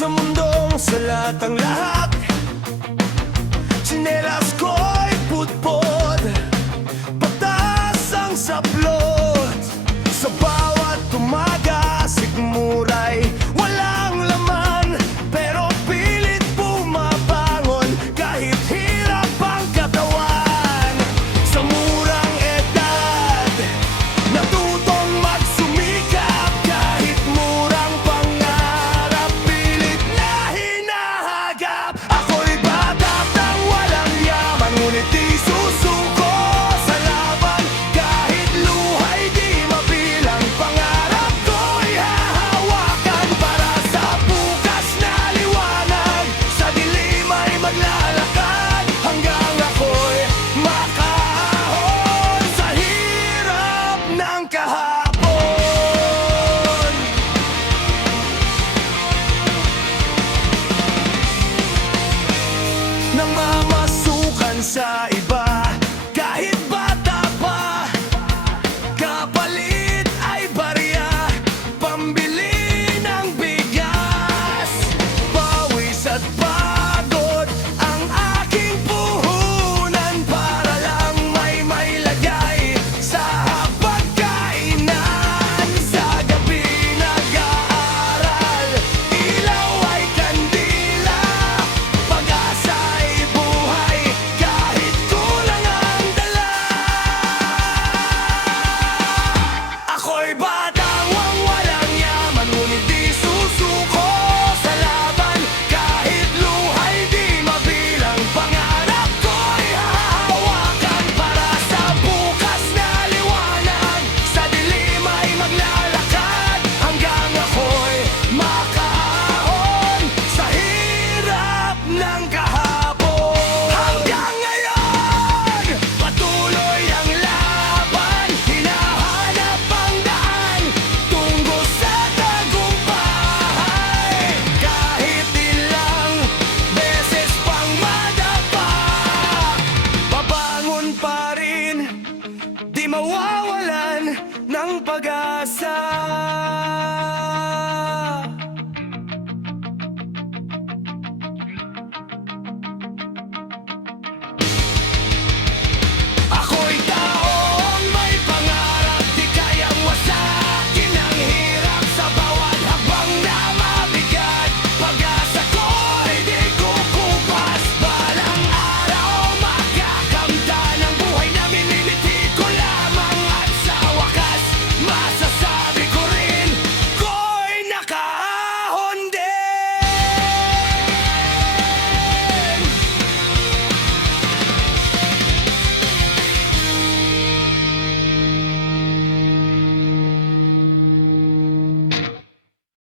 Sa mundong salat ang lahat, tsinelas ko'y pudpod, patas ang saplot. Sa bawat umaga, sigmuray walang laman, pero pilit bumabangon kahit hirap ang katawan. Sa murang edad, natutong magsumikap, kahit murang pangarap, pilit na hinahagap. Ako'y bata ng walang yaman, ngunit di susuko sa laban. Kahit luhay di mabilang, pangarap ko'y hahawakan. Para sa bukas na liwanag, sa dilim ay maglalakad, hanggang ako'y makaahon sa hirap ng kahapon. Nang mamasukan sa iba, kahit bata pa, kapalit ay barya, pambili ng bigas. Pawis at pagod ang aking puhunan, para lang may mailagay sa hapagkainan. Sa gabi nag-aaral, ilaw ay kandila, pag-asa ay buhay, kahit kulang ang dala. Ako'y batang walang yaman, ngunit di susuko sa laban. Kahit luhay di mabilang, pangarap ko'y hahawakan. Para sa bukas na liwanag, sa dilim ay maglalakad, hanggang ako'y makaahon sa hirap ng kahapon. Hanggang ngayon, patuloy ang laban, hinahanap ang daan tungo sa tagumpay. Kahit ilang beses pang madapa, babangon pa rin, di mawawalan ng pag-asa.